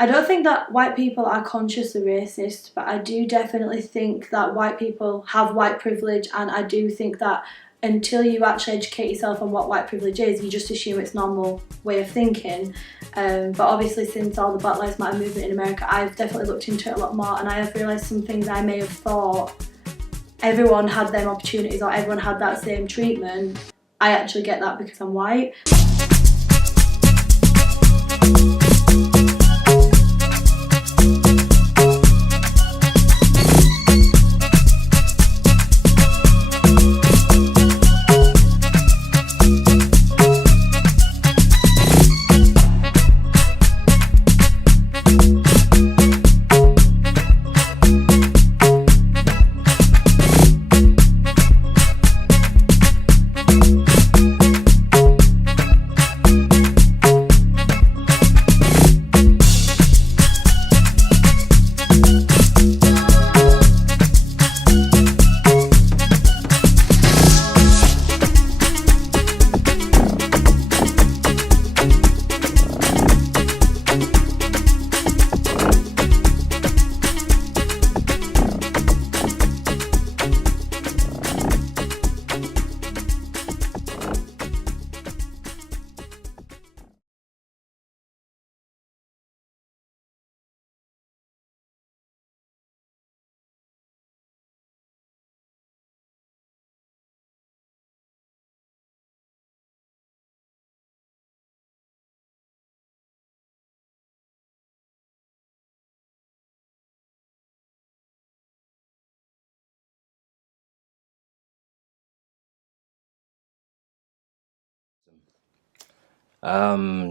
I don't think that white people are consciously racist, but I do definitely think that white people have white privilege, and I do think that until you actually educate yourself on what white privilege is, you just assume it's normal way of thinking. But obviously since all the Black Lives Matter movement in America, I've definitely looked into it a lot more, and I have realised some things I may have thought everyone had them opportunities or everyone had that same treatment. I actually get that because I'm white.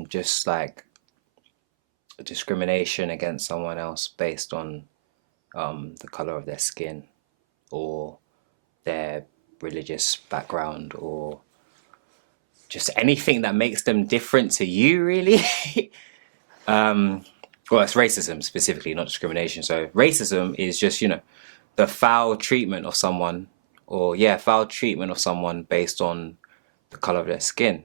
Just like discrimination against someone else based on the color of their skin or their religious background or just anything that makes them different to you, really. Well, it's racism specifically, not discrimination. So racism is just, the foul treatment of someone, or foul treatment of someone based on the color of their skin.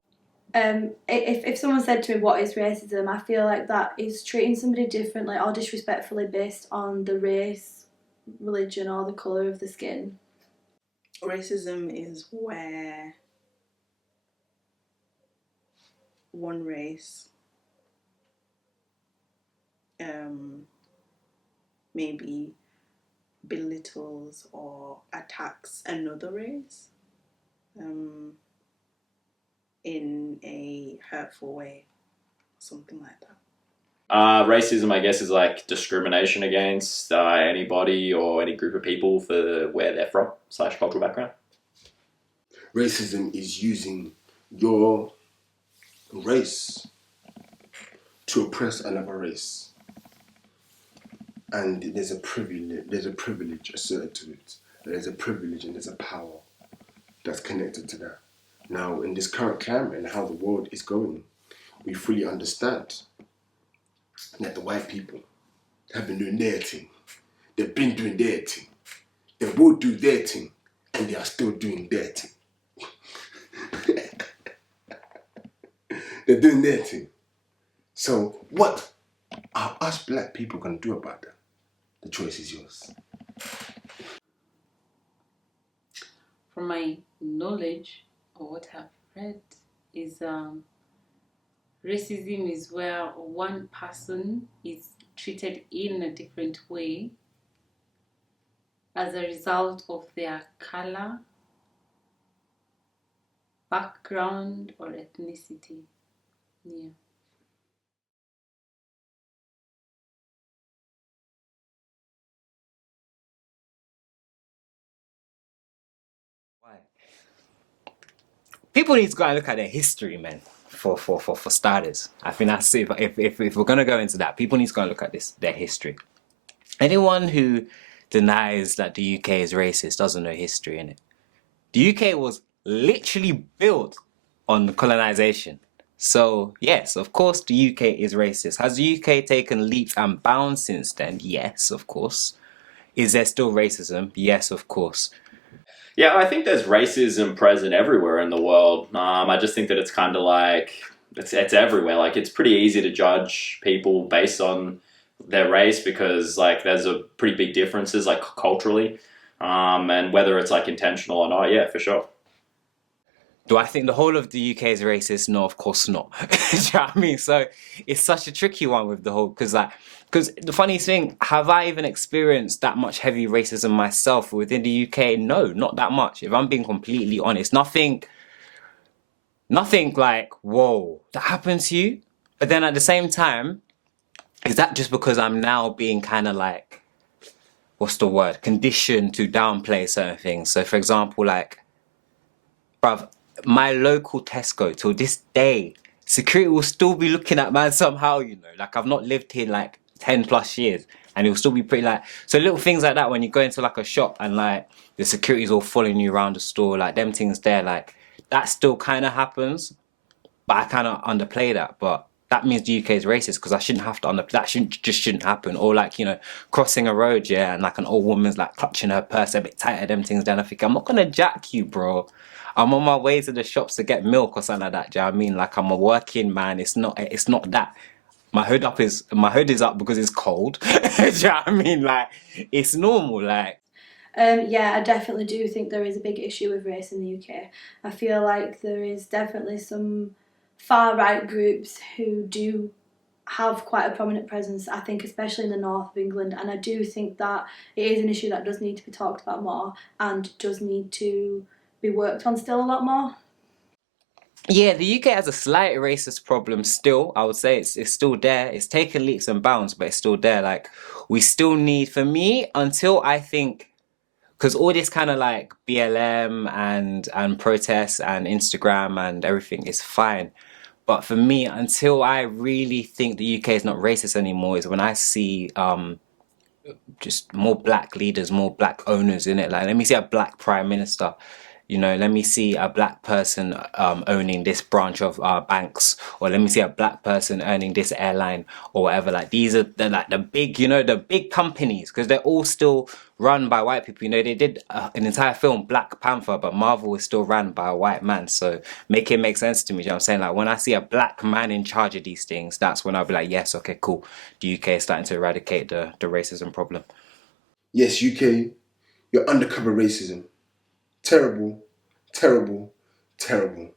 If someone said to me, what is racism, I feel like that is treating somebody differently or disrespectfully based on the race, religion, or the colour of the skin. Racism is where one race maybe belittles or attacks another race in a hurtful way, something like that. Racism, I guess, is like discrimination against anybody or any group of people for where they're from / cultural background. Racism is using your race to oppress another race. And there's a privilege asserted to it. There's a privilege and there's a power that's connected to that. Now, in this current climate and how the world is going, we fully understand that the white people have been doing their thing. They've been doing their thing. They will do their thing, and they are still doing their thing. They're doing their thing. So what are us black people going to do about that? The choice is yours. From my knowledge, or what I've read, is racism is where one person is treated in a different way as a result of their color, background, or ethnicity. Yeah. People need to go and look at their history, man. For starters, I think that's it. If we're gonna go into that, people need to go and look at their history. Anyone who denies that the UK is racist doesn't know history, innit? The UK was literally built on colonization. So yes, of course the UK is racist. Has the UK taken leaps and bounds since then? Yes, of course. Is there still racism? Yes, of course. Yeah, I think there's racism present everywhere in the world. I just think that it's kind of like, it's everywhere. Like, it's pretty easy to judge people based on their race because like there's a pretty big differences like culturally, and whether it's like intentional or not, yeah, for sure. Do I think the whole of the UK is racist? No, of course not. Do you know what I mean? So it's such a tricky one with the whole, because the funniest thing, have I even experienced that much heavy racism myself within the UK? No, not that much. If I'm being completely honest, nothing like, whoa, that happened to you. But then at the same time, is that just because I'm now being kind of like, what's the word, conditioned to downplay certain things? So for example, like, bruv, my local Tesco till this day, security will still be looking at man somehow, you know. Like I've not lived here like 10 plus years and it'll still be pretty like, so little things like that when you go into like a shop and like the security's all following you around the store, like them things there, like that still kind of happens, but I kind of underplay that. But that means the UK is racist because I shouldn't have to that shouldn't happen. Or like, you know, crossing a road, yeah, and like an old woman's like clutching her purse a bit tighter, them things down. I think I'm not gonna jack you, bro. I'm on my way to the shops to get milk or something like that. Do you know what I mean? Like I'm a working man. It's not that. My hood is up because it's cold. Do you know what I mean? Like it's normal. Like Yeah, I definitely do think there is a big issue with race in the UK. I feel like there is definitely some far right groups who do have quite a prominent presence, I think, especially in the north of England. And I do think that it is an issue that does need to be talked about more and does need to be worked on still a lot more. yeah, the UK has a slight racist problem still. I would say it's still there. It's taken leaps and bounds, but it's still there. Like we still need, for me, until I think, because all this kind of like BLM and protests and Instagram and everything is fine. But for me, until I really think the UK is not racist anymore, is when I see just more black leaders, more black owners in it. Like, let me see a black prime minister. You know, let me see a black person owning this branch of banks, or let me see a black person owning this airline or whatever. Like these are like the big, you know, the big companies, because they're all still run by white people. You know, they did an entire film, Black Panther, but Marvel is still run by a white man. So make it make sense to me. You know what I'm saying? Like when I see a black man in charge of these things, that's when I'll be like, yes, okay, cool. The UK is starting to eradicate the racism problem. Yes, UK, you're undercover racism. Terrible, terrible, terrible.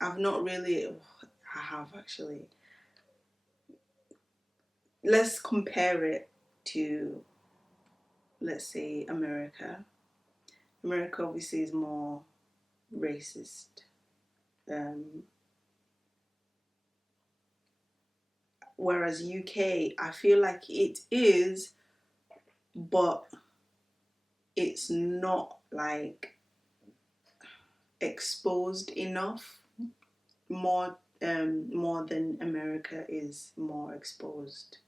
I've not really. I have actually. Let's compare it to, let's say, America. America obviously is more racist. Whereas UK, I feel like it is, but it's not like exposed enough. More than America is more exposed.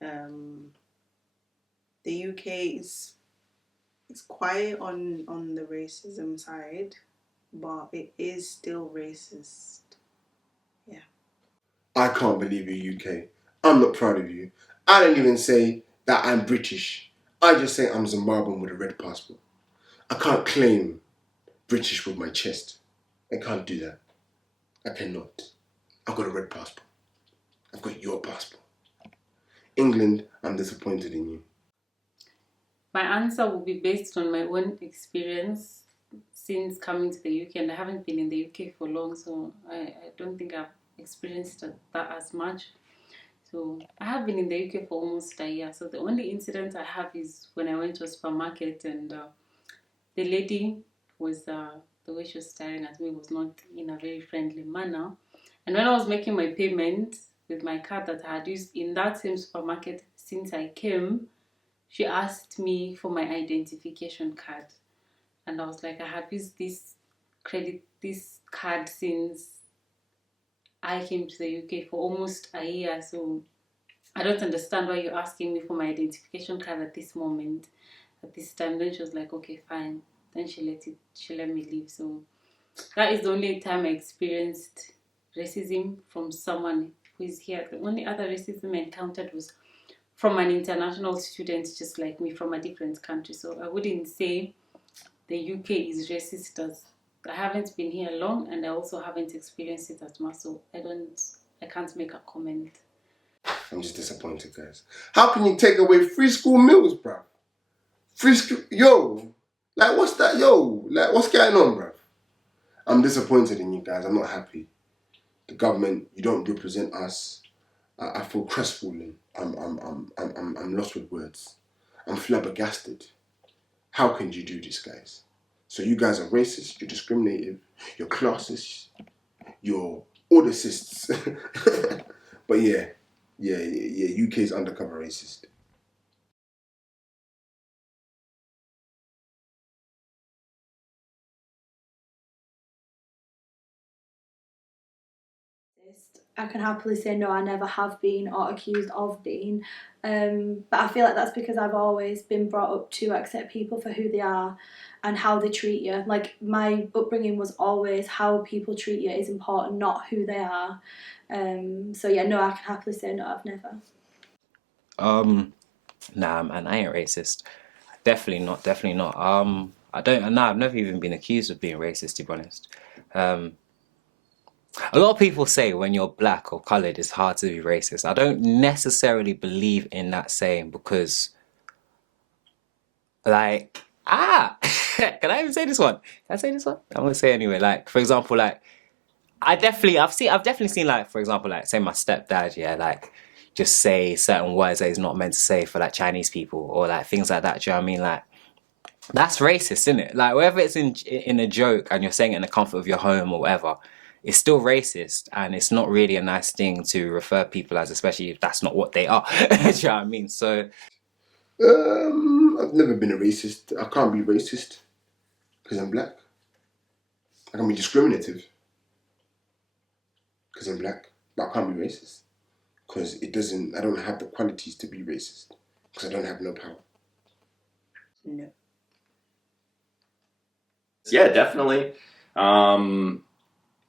The UK is quiet on the racism side, but it is still racist. Yeah. I can't believe you, UK. I'm not proud of you. I don't even say that I'm British. I just say I'm Zimbabwean with a red passport. I can't claim British with my chest. I can't do that. I cannot. I've got a red passport. I've got your passport. England, I'm disappointed in you. My answer will be based on my own experience since coming to the UK, and I haven't been in the UK for long, so I don't think I've experienced that as much. So I have been in the UK for almost a year. So the only incident I have is when I went to a supermarket and the lady was, the way she was staring at me was not in a very friendly manner. And when I was making my payment with my card that I had used in that same supermarket since I came, she asked me for my identification card. And I was like, I have used this card since I came to the UK for almost a year. So I don't understand why you're asking me for my identification card at this moment, at this time. Then she was like, okay, fine. Then she let me leave. So that is the only time I experienced racism from someone who is here. The only other racism I encountered was from an international student just like me from a different country. So I wouldn't say the UK is racist, as I haven't been here long and I also haven't experienced it as much. So I can't make a comment. I'm just disappointed, guys. How can you take away free school meals, bruv? Free school, yo, like what's that, yo? Like what's going on, bruv? I'm disappointed in you guys. I'm not happy. The government, you don't represent us. I feel crestfallen. I'm lost with words. I'm flabbergasted. How can you do this, guys? So you guys are racist, you're discriminative, you're classist, you're audacists. But yeah, UK's undercover racist. I can happily say no, I never have been or accused of being. But I feel like that's because I've always been brought up to accept people for who they are and how they treat you. Like, my upbringing was always how people treat you is important, not who they are. So yeah, no, I can happily say no, I've never. Nah, man, I ain't racist. Definitely not. I've never even been accused of being racist, to be honest. A lot of people say when you're black or coloured, it's hard to be racist. I don't necessarily believe in that saying because, like, can I even say this one? Can I say this one? I'm gonna say it anyway. Like, for example, like, I've definitely seen, like, for example, like, say my stepdad, yeah, like, just say certain words that he's not meant to say for like Chinese people or like things like that. Do you know what I mean? Like, that's racist, isn't it? Like, whether it's in a joke and you're saying it in the comfort of your home or whatever, it's still racist, and it's not really a nice thing to refer people as, especially if that's not what they are. Do you know what I mean? So, I've never been a racist. I can't be racist because I'm black. I can be discriminative because I'm black, but I can't be racist because I don't have the qualities to be racist because I don't have no power. No. Yeah, definitely.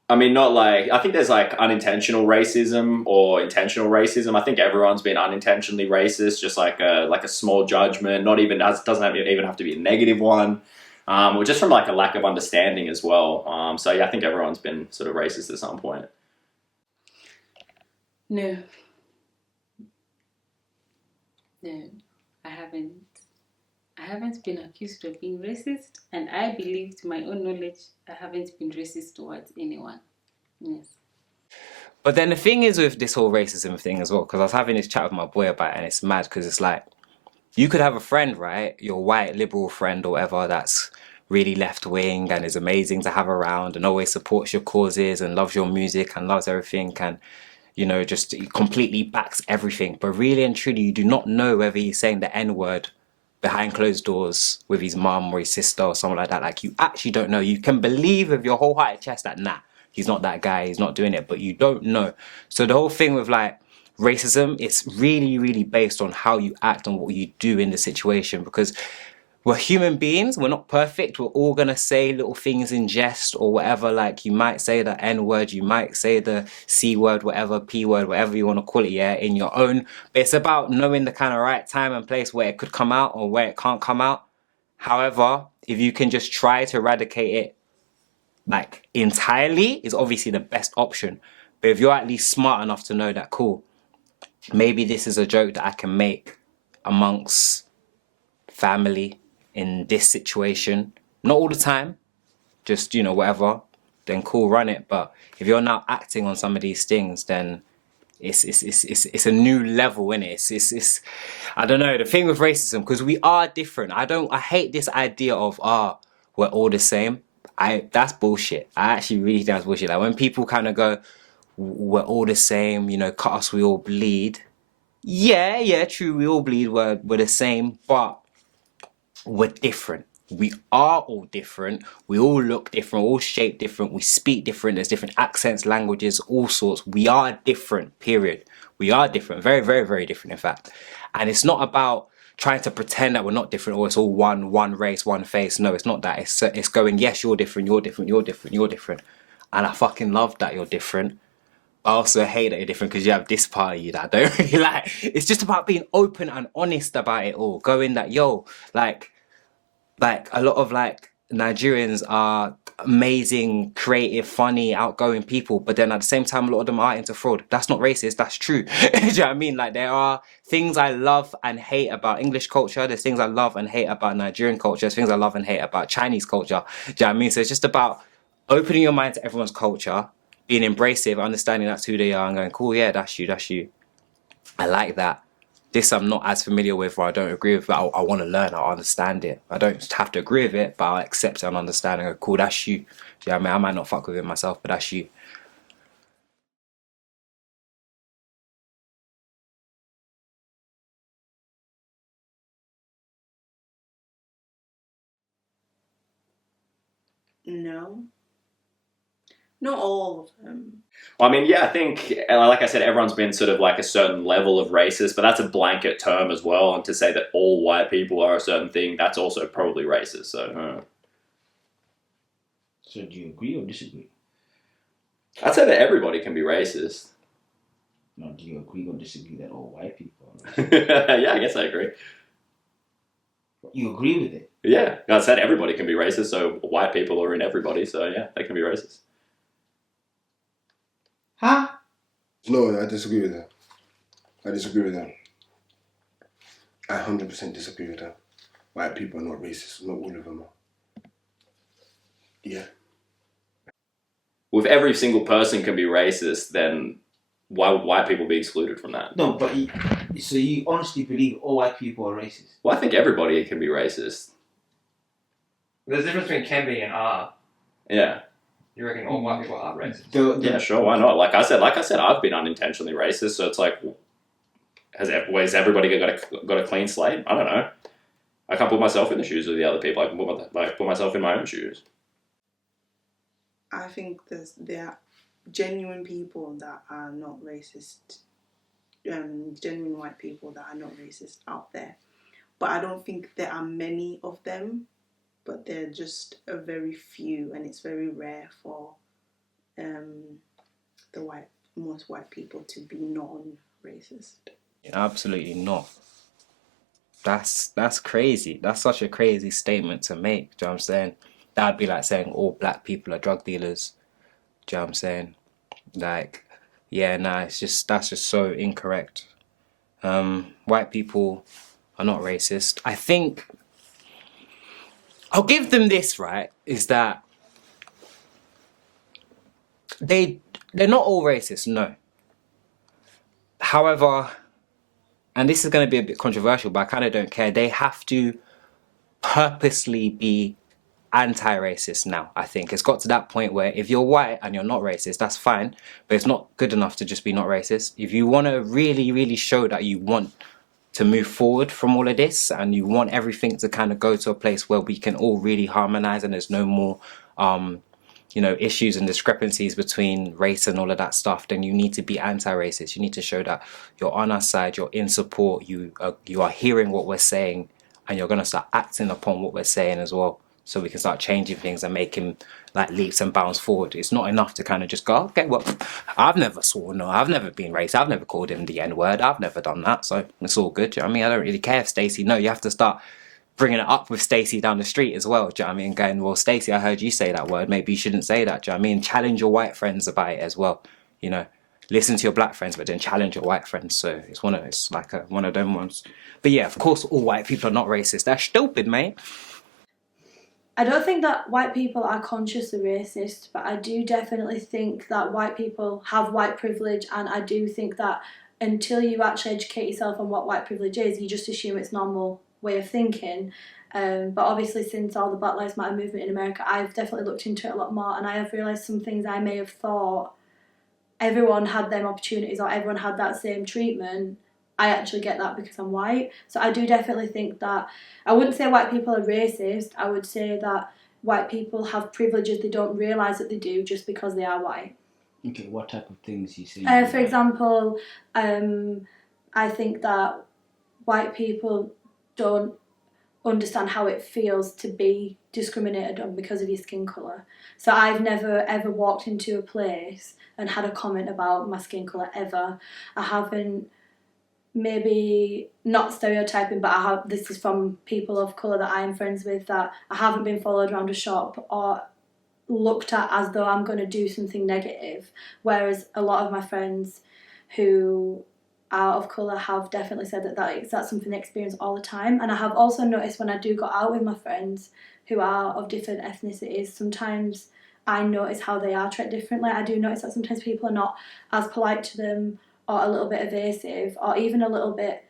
I mean, not like, I think there's like unintentional racism or intentional racism. I think everyone's been unintentionally racist, just like a small judgment. Doesn't even have to be a negative one, or just from like a lack of understanding as well. So yeah, I think everyone's been sort of racist at some point. No. No, I haven't. I haven't been accused of being racist, and I believe, to my own knowledge, I haven't been racist towards anyone. Yes. but then the thing is with this whole racism thing as well, because I was having this chat with my boy about it, and it's mad because it's like, you could have a friend, right? Your white liberal friend or whatever that's really left wing and is amazing to have around and always supports your causes and loves your music and loves everything and, you know, just completely backs everything. But really and truly, you do not know whether he's saying the N-word behind closed doors with his mum or his sister or someone like that. Like, you actually don't know. You can believe with your whole hearted chest that, nah, he's not that guy, he's not doing it, but you don't know. So the whole thing with like racism, it's really, really based on how you act and what you do in the situation, because we're human beings, we're not perfect, we're all gonna say little things in jest or whatever. Like, you might say the N-word, you might say the C-word, whatever, P-word, whatever you want to call it, yeah, in your own. But it's about knowing the kind of right time and place where it could come out or where it can't come out. However, if you can just try to eradicate it like entirely, is obviously the best option. But if you're at least smart enough to know that, cool, maybe this is a joke that I can make amongst family in this situation, not all the time, just, you know, whatever, then cool, run it. But if you're now acting on some of these things, then it's a new level, innit? It's I don't know, the thing with racism, because we are different. I hate this idea of we're all the same. That's bullshit. I actually really think that's bullshit. Like, when people kind of go, we're all the same, you know, cut us, we all bleed. Yeah, true, we all bleed, we're the same, but we're different. We are all different. We all look different, all shaped different. We speak different. There's different accents, languages, all sorts. We are different, period. We are different. Very, very, very different, in fact. And it's not about trying to pretend that we're not different or it's all one race, one face. No, it's not that. It's going, yes, you're different, you're different, you're different, you're different. And I fucking love that you're different. I also hate that you're different because you have this part of you that I don't really like. It's just about being open and honest about it all. Going that, yo, like a lot of like Nigerians are amazing, creative, funny, outgoing people, but then at the same time, a lot of them are into fraud. That's not racist, that's true. Do you know what I mean? Like, there are things I love and hate about English culture, there's things I love and hate about Nigerian culture, there's things I love and hate about Chinese culture. Do you know what I mean? So it's just about opening your mind to everyone's culture, being embracive, understanding that's who they are, and going, cool, yeah, that's you, that's you. I like that. This I'm not as familiar with, or I don't agree with, but I want to learn, I understand it. I don't have to agree with it, but I accept it and understand and go, cool, that's you. Do you know what I mean? I might not fuck with it myself, but that's you. No. Not all of them. Well, I mean, yeah, I think, like I said, everyone's been sort of like a certain level of racist, but that's a blanket term as well. And to say that all white people are a certain thing, that's also probably racist. So, So do you agree or disagree? I'd say that everybody can be racist. No, do you agree or disagree that all white people are racist? Yeah, I guess I agree. You agree with it? Yeah, I said everybody can be racist, so white people are in everybody, so yeah, they can be racist. Huh? No, I disagree with that. I disagree with that. I 100% disagree with that. White people are not racist. Not all of them are. Yeah. If every single person can be racist, then why would white people be excluded from that? No, but so you honestly believe all white people are racist? Well, I think everybody can be racist. There's a difference between can be and are. Yeah. You reckon all white people are racist? Yeah, sure, why not? Like I said, I've been unintentionally racist, so it's like, has everybody got a clean slate? I don't know. I can't put myself in the shoes of the other people. I can put myself in my own shoes. I think there are genuine people that are not racist, genuine white people that are not racist out there. But I don't think there are many of them, but they're just a very few, and it's very rare for most white people to be non-racist. Absolutely not. That's crazy. That's such a crazy statement to make. Do you know what I'm saying? That'd be like saying all black people are drug dealers. Do you know what I'm saying? Like, yeah, nah, that's just so incorrect. White people are not racist. I think I'll give them this, right, is that they're not all racist, no. However, and this is going to be a bit controversial, but I kind of don't care, they have to purposely be anti-racist now, I think. It's got to that point where if you're white and you're not racist, that's fine, but it's not good enough to just be not racist. If you want to really, really show that you want to move forward from all of this and you want everything to kind of go to a place where we can all really harmonize and there's no more issues and discrepancies between race and all of that stuff, then you need to be anti-racist. You need to show that you're on our side, you're in support, you are hearing what we're saying, and you're going to start acting upon what we're saying as well, so we can start changing things and making like leaps and bounds forward. It's not enough to kind of just go, okay, well, I've never sworn, no, I've never been racist, I've never called him the N-word, I've never done that, so it's all good. Do you know what I mean? I don't really care if Stacey, no, you have to start bringing it up with Stacey down the street as well. Do you know what I mean? Going, well, Stacey, I heard you say that word, maybe you shouldn't say that. Do you know what I mean? Challenge your white friends about it as well. You know, listen to your black friends, but then challenge your white friends. So it's one of them ones. But yeah, of course, all white people are not racist. That's stupid, mate. I don't think that white people are consciously racist, but I do definitely think that white people have white privilege, and I do think that until you actually educate yourself on what white privilege is, you just assume it's normal way of thinking. But obviously, since all the Black Lives Matter movement in America, I've definitely looked into it a lot more, and I have realised some things I may have thought everyone had them opportunities or everyone had that same treatment. I actually get that because I'm white. So I do definitely think that, I wouldn't say white people are racist, I would say that white people have privileges they don't realise that they do just because they are white. Okay, what type of things you say? For example, I think that white people don't understand how it feels to be discriminated on because of your skin colour. So I've never ever walked into a place and had a comment about my skin colour ever. I haven't maybe not stereotyping, but this is from people of colour that I am friends with, that I haven't been followed around a shop or looked at as though I'm going to do something negative, whereas a lot of my friends who are of colour have definitely said that's something they experience all the time. And I have also noticed when I do go out with my friends who are of different ethnicities, sometimes I notice how they are treated differently. I do notice that sometimes people are not as polite to them, or a little bit evasive, or even a little bit,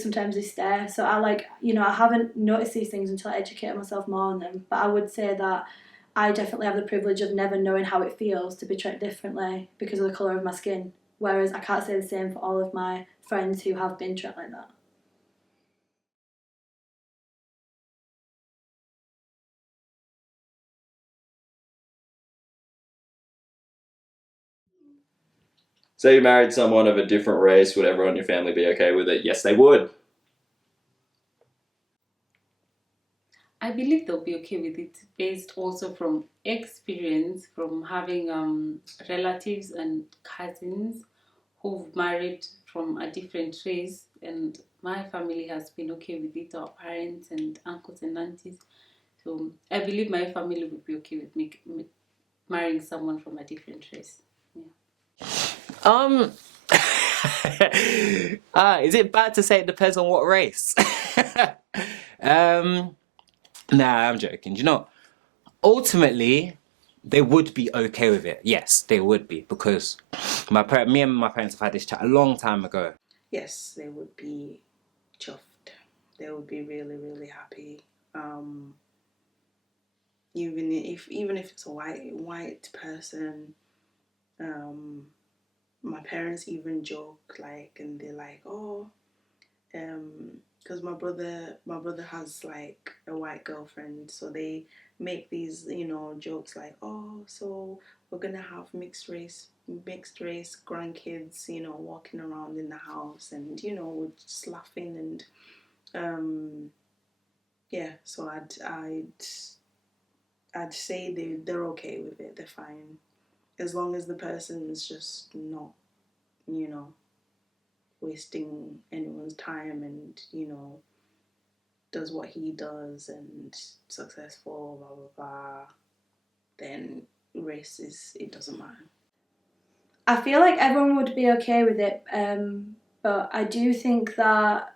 sometimes they stare. So I haven't noticed these things until I educated myself more on them. But I would say that I definitely have the privilege of never knowing how it feels to be treated differently because of the colour of my skin. Whereas I can't say the same for all of my friends who have been treated like that. So you married someone of a different race, would everyone in your family be okay with it? Yes, they would. I believe they'll be okay with it, based also from experience, from having relatives and cousins who've married from a different race, and my family has been okay with it, our parents and uncles and aunties. So I believe my family would be okay with marrying someone from a different race. Yeah. Is it bad to say it depends on what race? Nah, I'm joking. Do you know, ultimately, they would be okay with it. Yes, they would be, because me and my parents have had this chat a long time ago. Yes, they would be chuffed. They would be really, really happy. Even if it's a white person, my parents even joke, like, and they're like, oh, because my brother has like a white girlfriend, so they make these jokes like, oh, so we're gonna have mixed race grandkids, walking around in the house, and we're just laughing, and yeah, so I'd say they're okay with it. They're fine, as long as the person's just not wasting anyone's time, and does what he does and successful, blah blah blah, then race it doesn't matter. I feel like everyone would be okay with it, but I do think that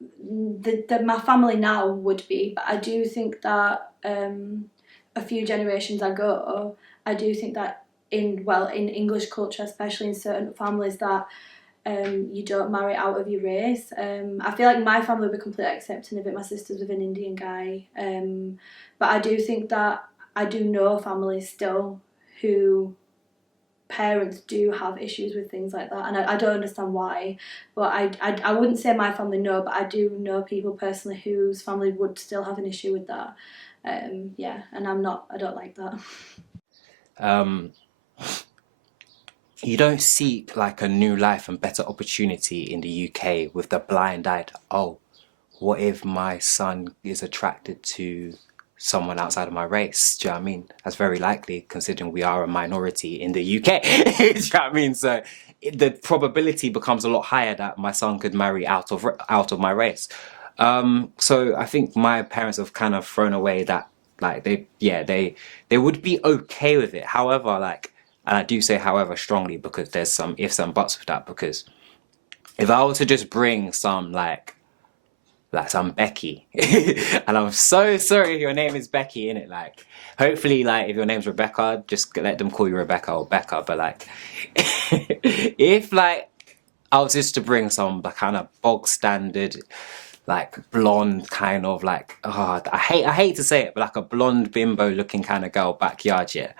my family now would be, but I do think that a few generations ago, I do think that in English culture, especially in certain families, that you don't marry out of your race. I feel like my family would be completely accepting of it. My sister's with an Indian guy, but I do think that I do know families still who parents do have issues with things like that, and I don't understand why, but I wouldn't say my family no, but I do know people personally whose family would still have an issue with that. Yeah, and I don't like that. You don't seek like a new life and better opportunity in the UK with the blind eye to, oh, what if my son is attracted to someone outside of my race? Do you know what I mean? That's very likely, considering we are a minority in the UK. Do you know what I mean? So the probability becomes a lot higher that my son could marry out of my race. So I think my parents have kind of thrown away that, like, they would be okay with it. However, like, and I do say however strongly, because there's some ifs and buts with that, because if I were to just bring some like some Becky, and I'm so sorry if your name is Becky, innit? Like, hopefully, like, if your name's Rebecca, just let them call you Rebecca or Becca. But like, if like I was just to bring some like kind of bog standard, like blonde kind of like, I hate to say it, but like a blonde bimbo looking kind of girl backyard, yeah,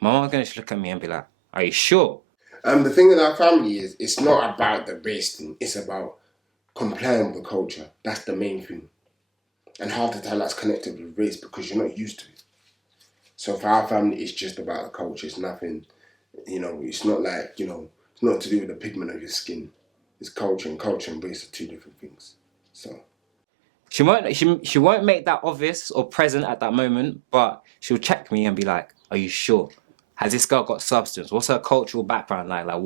my mom's gonna just look at me and be like, "Are you sure?" The thing with our family is, it's not about the race thing. It's about complying with the culture. That's the main thing. And half the time that's connected with race because you're not used to it. So for our family, it's just about the culture. It's nothing, it's not like, it's not to do with the pigment of your skin. It's culture and race are two different things. So She won't make that obvious or present at that moment, but she'll check me and be like, "Are you sure? Has this girl got substance? What's her cultural background like? Like,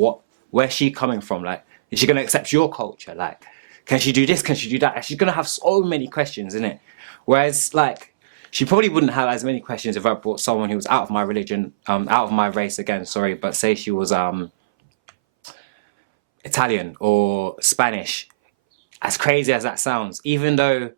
where's she coming from? Like, Is she going to accept your culture? Like, can she do this? Can she do that? And she's going to have so many questions, isn't it? Whereas, like, she probably wouldn't have as many questions if I brought someone who was out of my religion, out of my race again, sorry, but say she was Italian or Spanish. As crazy as that sounds, even though,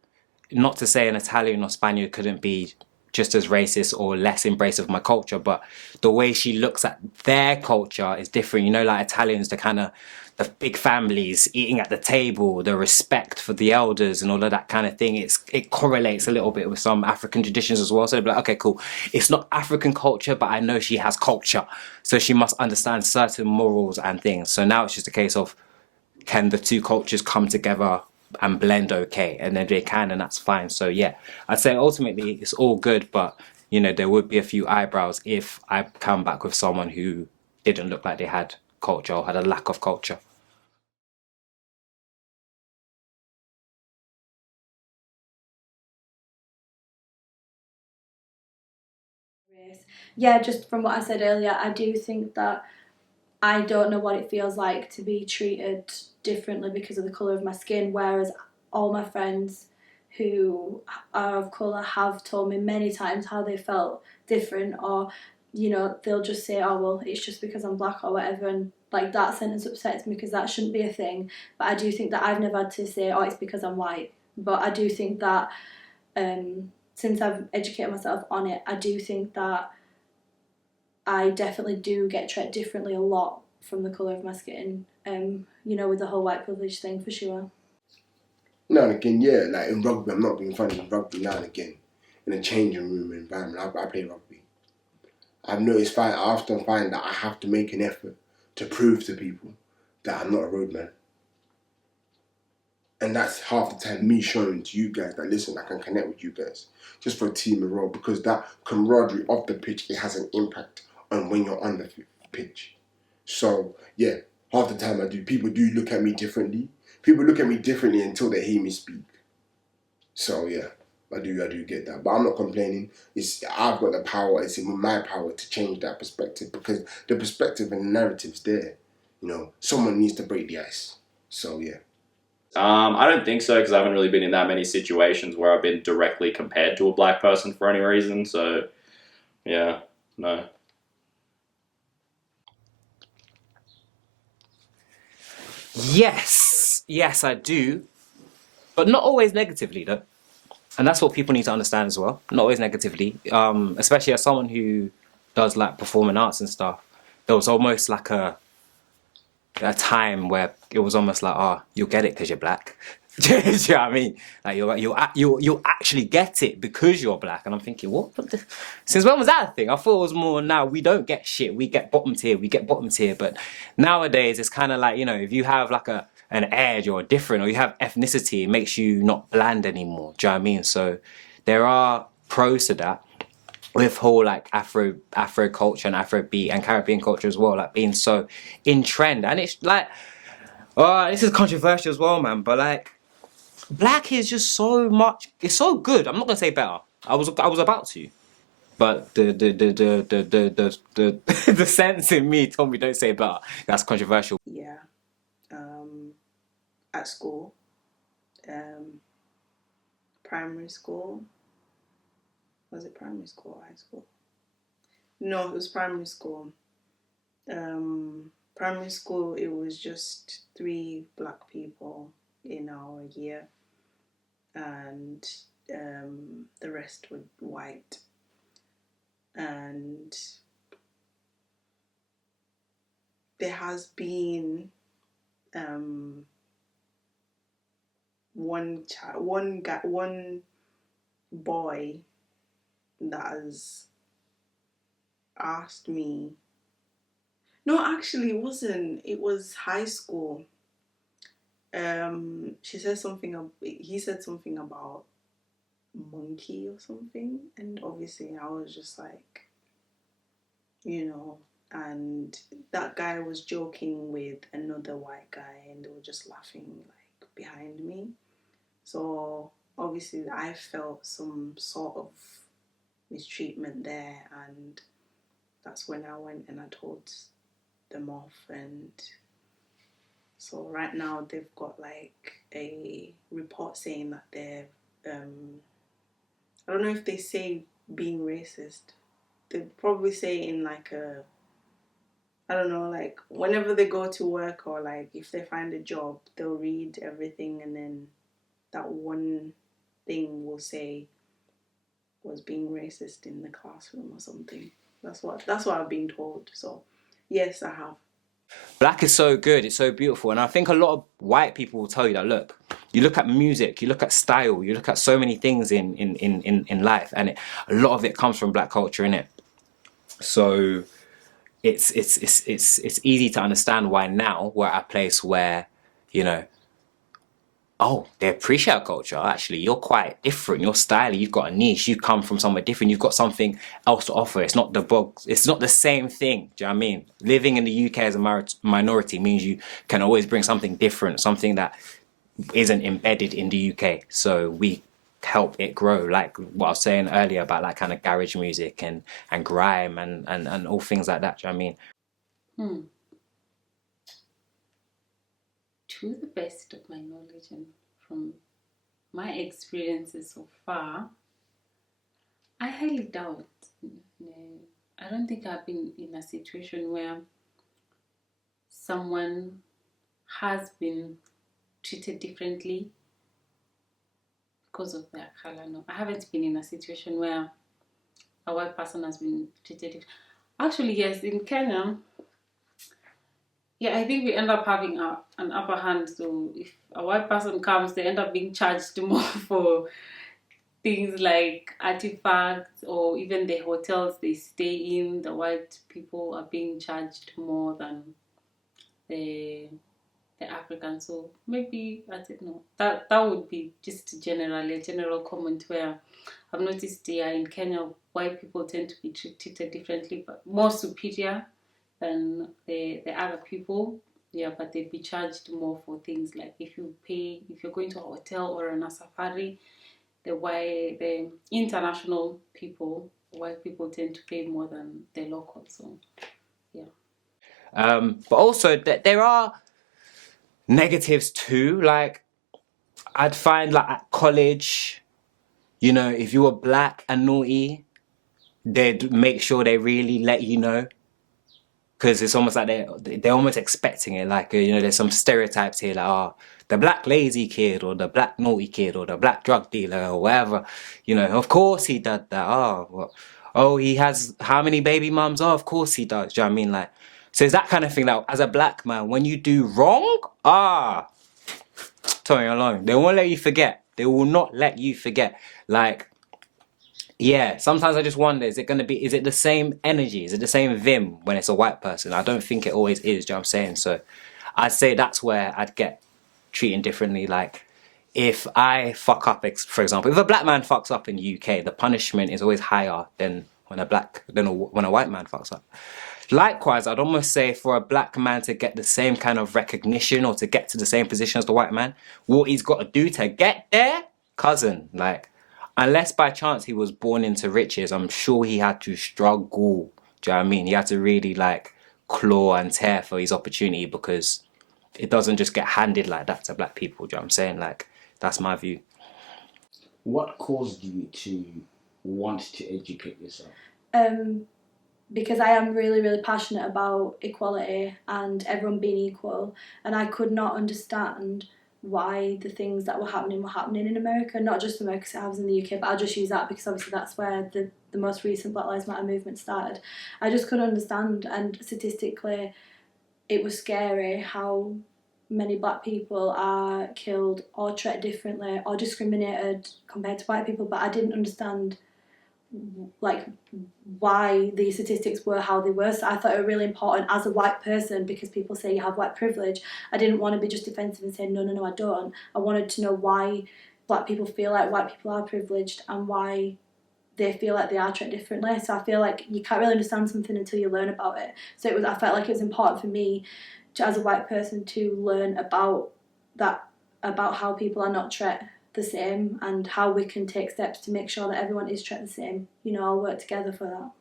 not to say an Italian or Spaniard couldn't be just as racist or less embrace of my culture, but the way she looks at their culture is different. You know, like Italians, the big families eating at the table, the respect for the elders and all of that kind of thing. It correlates a little bit with some African traditions as well. So they'd be like, okay, cool. It's not African culture, but I know she has culture. So she must understand certain morals and things. So now it's just a case of, can the two cultures come together and blend okay? And then they can, and that's fine. So yeah, I'd say ultimately it's all good, but you know, there would be a few eyebrows if I come back with someone who didn't look like they had culture or had a lack of culture. Yeah, just from what I said earlier, I do think that I don't know what it feels like to be treated differently because of the colour of my skin, whereas all my friends who are of colour have told me many times how they felt different, or you know, they'll just say, oh well, it's just because I'm black or whatever, and like that sentence upsets me because that shouldn't be a thing. But I do think that I've never had to say, oh, it's because I'm white. But I do think that since I've educated myself on it, I do think that I definitely do get treated differently a lot from the colour of my skin, you know, with the whole white privilege thing, for sure. Now and again, yeah, like in rugby, I'm not being funny, in rugby now and again, in a changing room environment, I play rugby. I've noticed, I often find that I have to make an effort to prove to people that I'm not a roadman. And that's half the time me showing to you guys that, listen, I can connect with you guys, just for a team and role, because that camaraderie off the pitch, it has an impact on when you're on the pitch. So yeah, half the time people do look at me differently. People look at me differently until they hear me speak. So yeah, I do get that, but I'm not complaining. I've got the power. It's in my power to change that perspective, because the perspective and the narrative's there. You know, someone needs to break the ice. So yeah. I don't think so, because I haven't really been in that many situations where I've been directly compared to a black person for any reason. So yeah, no. Yes, I do, but not always negatively though. And that's what people need to understand as well. Not always negatively, especially as someone who does like performing arts and stuff. There was almost like a time where it was almost like, oh, you'll get it because you're black. Do you know what I mean? Like you'll actually get it because you're black. And I'm thinking, what? Since when was that a thing? I thought it was more, now we don't get shit. We get bottom tier. But nowadays it's kind of like, you know, if you have like an edge or different, or you have ethnicity, it makes you not bland anymore. Do you know what I mean? So there are pros to that, with whole like Afro culture and Afrobeat and Caribbean culture as well, like being so in trend. And it's like, oh, this is controversial as well, man, but like, black is just so much, it's so good. I'm not gonna say better. I was about to. But the sense in me told me don't say better. That's controversial. Yeah. At school, primary school. Was it primary school or high school? No, it was primary school. Primary school, it was just 3 black people in our year, and the rest were white. And there has been one boy that has asked me. No, actually, it wasn't. It was high school. He said something about monkey or something, and obviously I was just like, you know, and that guy was joking with another white guy, and they were just laughing like behind me. So obviously I felt some sort of mistreatment there, and that's when I went and I told them off, and So right now they've got like a report saying that they're, I don't know if they say being racist. They probably say in like I don't know, like whenever they go to work or like if they find a job, they'll read everything and then that one thing will say was being racist in the classroom or something. That's what I've been told. So yes, I have. Black is so good, it's so beautiful, and I think a lot of white people will tell you that, look, you look at music, you look at style, you look at so many things in life, and a lot of it comes from black culture, innit? So it's easy to understand why now we're at a place where, you know, oh, they appreciate our culture. Actually, you're quite different. You're stylish. You've got a niche. You come from somewhere different. You've got something else to offer. It's not the box. It's not the same thing. Do you know what I mean? Living in the UK as a minority means you can always bring something different, something that isn't embedded in the UK. So we help it grow. Like what I was saying earlier about like kind of garage music and grime and all things like that. Do you know what I mean? To the best of my knowledge and from my experiences so far, I highly doubt. I don't think I've been in a situation where someone has been treated differently because of their color. No, I haven't been in a situation where a white person has been treated differently. Actually, yes, in Kenya, yeah, I think we end up having an upper hand. So if a white person comes, they end up being charged more for things like artifacts or even the hotels they stay in. The white people are being charged more than the Africans. So maybe I don't know. That would be just generally a general comment where I've noticed in Kenya white people tend to be treated differently, but more superior than the other people. Yeah, but they'd be charged more for things like if you're going to a hotel or on a safari, the international people, white people tend to pay more than the locals. So yeah. But also there are negatives too. Like I'd find like at college, you know, if you were black and naughty, they'd make sure they really let you know. Because it's almost like they're almost expecting it. Like, you know, there's some stereotypes here like, oh, the black lazy kid or the black naughty kid or the black drug dealer or whatever. You know, of course he did that. Oh, well, oh, he has how many baby mums? Oh, of course he does. Do you know what I mean? Like, so it's that kind of thing. Like, as a black man, when you do wrong, tell me alone. They won't let you forget. They will not let you forget. Like, yeah, sometimes I just wonder, is it the same energy? Is it the same vim when it's a white person? I don't think it always is, do you know what I'm saying? So I'd say that's where I'd get treated differently. Like, if I fuck up, for example, if a black man fucks up in the UK, the punishment is always higher than when a white man fucks up. Likewise, I'd almost say for a black man to get the same kind of recognition or to get to the same position as the white man, what he's got to do to get there, cousin, like, unless by chance he was born into riches, I'm sure he had to struggle. Do you know what I mean? He had to really like claw and tear for his opportunity because it doesn't just get handed like that to black people. Do you know what I'm saying? Like, that's my view. What caused you to want to educate yourself? Because I am really, really passionate about equality and everyone being equal, and I could not understand why the things that were happening in America, not just America, because it happens in the UK, but I'll just use that because obviously that's where the most recent Black Lives Matter movement started. I just couldn't understand, and statistically it was scary how many black people are killed or treated differently or discriminated compared to white people, but I didn't understand like why the statistics were how they were. So I thought it was really important as a white person, because people say you have white privilege. I didn't want to be just defensive and say no I don't. I wanted to know why black people feel like white people are privileged and why they feel like they are treated differently. So I feel like you can't really understand something until you learn about it. So I felt like it was important for me to, as a white person, to learn about that, about how people are not treated the same and how we can take steps to make sure that everyone is treated the same. You know, I'll work together for that.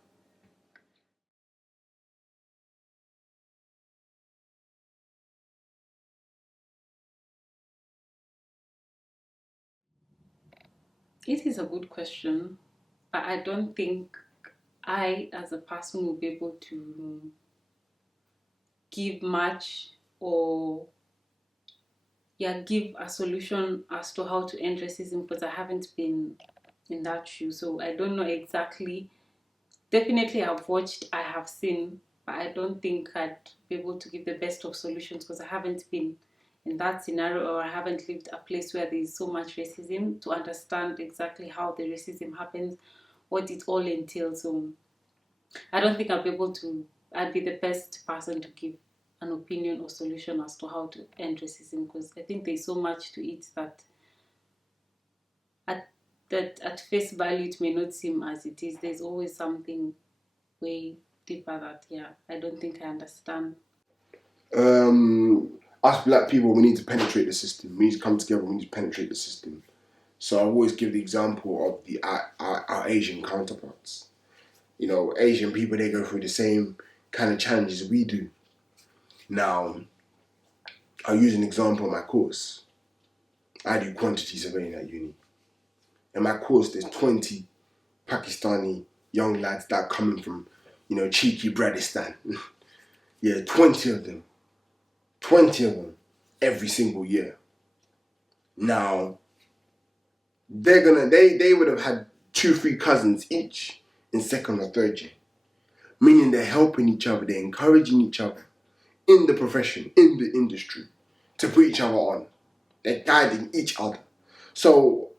It is a good question, but I don't think I, as a person, will be able to give much or give a solution as to how to end racism, because I haven't been in that shoe. So I don't know exactly. Definitely I've watched, I have seen, but I don't think I'd be able to give the best of solutions because I haven't been in that scenario, or I haven't lived a place where there's so much racism to understand exactly how the racism happens, what it all entails. So I don't think I'd be the best person to give an opinion or solution as to how to end racism, because I think there's so much to it that at face value it may not seem as it is. There's always something way deeper that I don't think I understand. Us black people, we need to penetrate the system. We need to come together. We need to penetrate the system. So I always give the example of our Asian counterparts. You know, Asian people, they go through the same kind of challenges we do. Now, I'll use an example of my course. I do quantity surveying at uni. In my course, there's 20 Pakistani young lads that are coming from, you know, cheeky Bradistan. Yeah, 20 of them. 20 of them every single year. Now, they would have had 2-3 cousins each in second or third year. Meaning they're helping each other, they're encouraging each other in the profession, in the industry, to put each other on. They're guiding each other. So,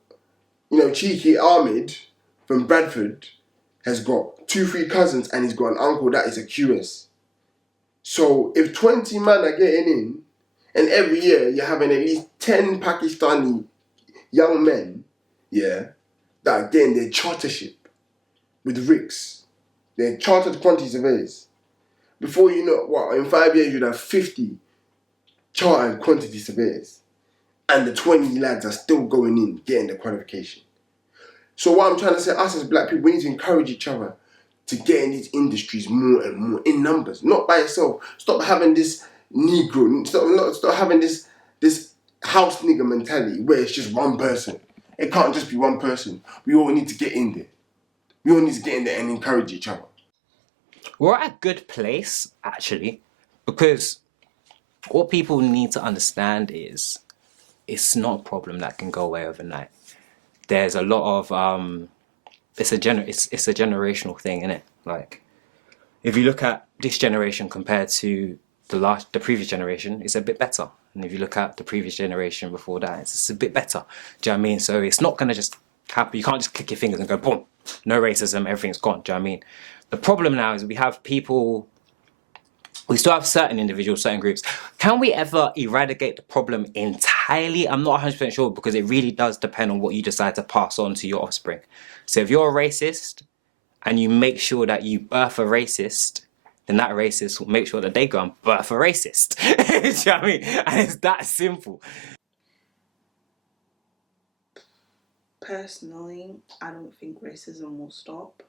you know, cheeky Ahmed from Bradford has got 2-3 cousins and he's got an uncle that is a QS. So if 20 men are getting in, and every year you're having at least 10 Pakistani young men, that are getting their chartership with RICS, they're chartered quantity surveyors. Before you know, in 5 years you'd have 50 chartered quantity surveyors. And the 20 lads are still going in, getting the qualification. So what I'm trying to say, us as black people, we need to encourage each other to get in these industries more and more, in numbers, not by yourself. Stop having this Negro, stop having this house nigger mentality where it's just one person. It can't just be one person. We all need to get in there. We all need to get in there and encourage each other. We're at a good place, actually, because what people need to understand is it's not a problem that can go away overnight. There's a lot of it's a generational thing, innit? Like, if you look at this generation compared to the previous generation, it's a bit better. And if you look at the previous generation before that, it's a bit better. Do you know what I mean? So it's not gonna just happen. You can't just click your fingers and go, boom, no racism, everything's gone. Do you know what I mean? The problem now is we still have certain individuals, certain groups. Can we ever eradicate the problem entirely? I'm not 100% sure, because it really does depend on what you decide to pass on to your offspring. So if you're a racist and you make sure that you birth a racist, then that racist will make sure that they go and birth a racist. Do you know what I mean? And it's that simple. Personally, I don't think racism will stop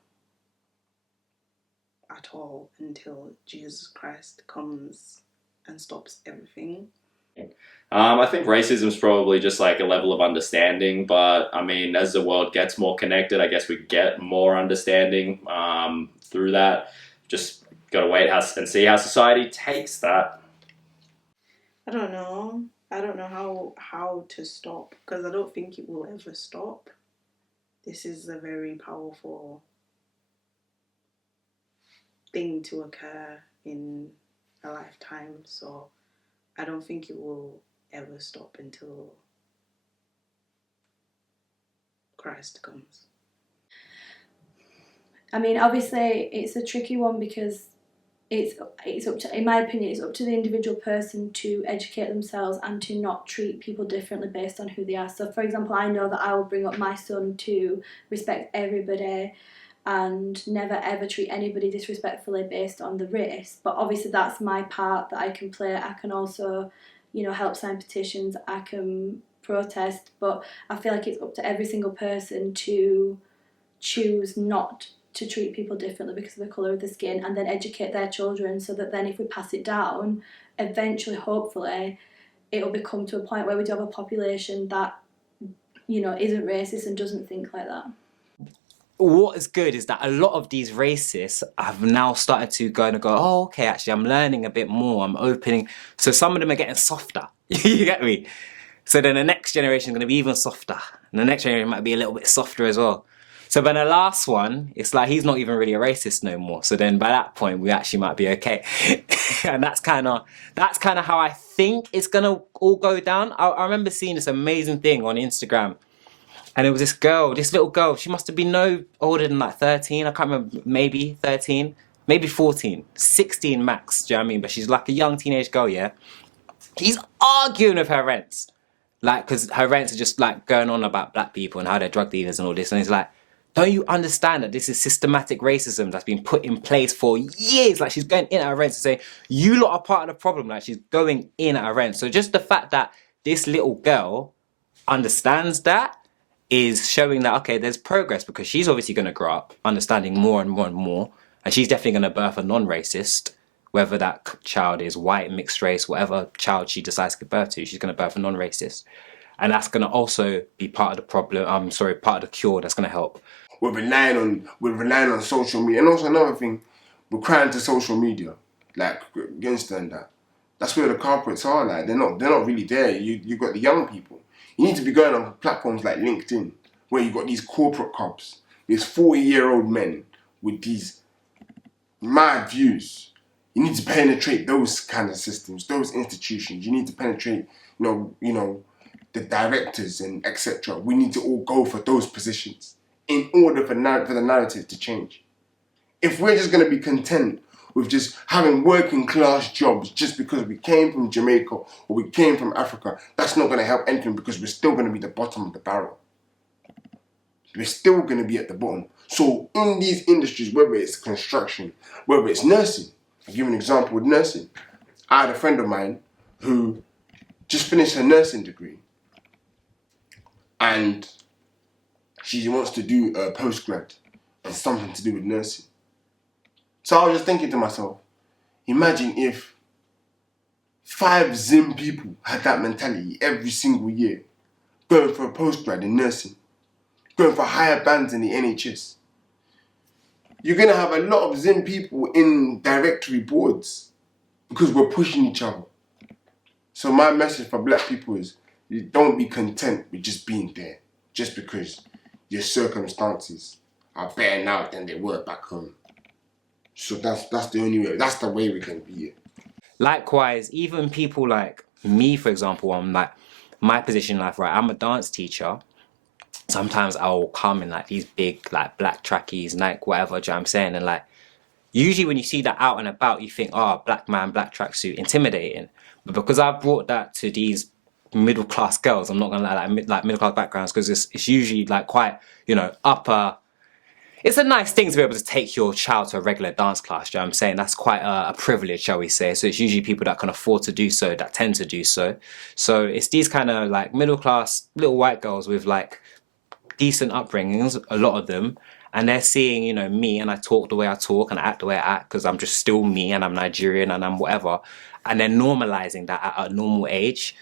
at all until Jesus Christ comes and stops everything. I think racism is probably just like a level of understanding, but I mean, as the world gets more connected, I guess we get more understanding through that. Just gotta wait and see how society takes that. I don't know how to stop, because I don't think it will ever stop. This is a very powerful thing to occur in a lifetime, so I don't think it will ever stop until Christ comes. I mean, obviously, it's a tricky one because it's up to, in my opinion, it's up to the individual person to educate themselves and to not treat people differently based on who they are. So, for example, I know that I will bring up my son to respect everybody and never ever treat anybody disrespectfully based on the race. But obviously that's my part that I can play. I can also, help sign petitions, I can protest, but I feel like it's up to every single person to choose not to treat people differently because of the colour of the skin, and then educate their children so that then if we pass it down, eventually, hopefully, it'll become to a point where we do have a population that isn't racist and doesn't think like that. What is good is that a lot of these racists have now started to go, oh, okay, actually, I'm learning a bit more, I'm opening. So some of them are getting softer. You get me? So then the next generation is going to be even softer. And the next generation might be a little bit softer as well. So then the last one, it's like he's not even really a racist no more. So then by that point, we actually might be okay. And that's kind of how I think it's going to all go down. I remember seeing this amazing thing on Instagram. And it was this little girl, she must have been no older than like 13, I can't remember, maybe 13, maybe 14, 16 max, do you know what I mean? But she's like a young teenage girl, yeah? He's arguing with her rents. Like, because her rents are just like going on about black people and how they're drug dealers and all this. And he's like, don't you understand that this is systematic racism that's been put in place for years? Like, she's going in at her rents and saying, you lot are part of the problem. Like, she's going in at her rents. So just the fact that this little girl understands that is showing that, okay, there's progress, because she's obviously going to grow up understanding more and more and more, and she's definitely going to birth a non-racist, whether that child is white, mixed race, whatever child she decides to give birth to, she's going to birth a non-racist. And that's going to also be part of the problem, part of the cure that's going to help. We're relying on social media. And also another thing, we're crying to social media. Like, you understand that? That's where the culprits are. Like, they're not really there. You got the young people. You need to be going on platforms like LinkedIn, where you've got these corporate cops, these 40-year-old men with these mad views. You need to penetrate those kind of systems, those institutions. You need to penetrate, the directors and etc. We need to all go for those positions in order for the narrative to change. If we're just going to be content with just having working class jobs just because we came from Jamaica or we came from Africa, that's not going to help anything, because we're still going to be the bottom of the barrel. We're still going to be at the bottom. So in these industries, whether it's construction, whether it's nursing, I'll give you an example with nursing. I had a friend of mine who just finished her nursing degree, and she wants to do a postgrad and something to do with nursing. So I was just thinking to myself, imagine if 5 Zim people had that mentality every single year, going for a postgrad in nursing, going for higher bands in the NHS. You're going to have a lot of Zim people in directory boards because we're pushing each other. So my message for black people is, you don't be content with just being there, just because your circumstances are better now than they were back home. So that's the only way. That's the way we can be it. Likewise, even people like me, for example, I'm like, my position in life, right? I'm a dance teacher. Sometimes I'll come in like these big, like black trackies, Nike, whatever, do you know what I'm saying? And like, usually when you see that out and about, you think, oh, black man, black tracksuit, intimidating. But because I've brought that to these middle class girls, I'm not gonna lie, like middle class backgrounds, because it's usually like quite, upper. It's a nice thing to be able to take your child to a regular dance class, do you know what I'm saying? That's quite a privilege, shall we say. So it's usually people that can afford to do so, that tend to do so. So it's these kind of like middle class little white girls with like decent upbringings, a lot of them, and they're seeing, me, and I talk the way I talk and I act the way I act because I'm just still me and I'm Nigerian and I'm whatever, and they're normalizing that at a normal age,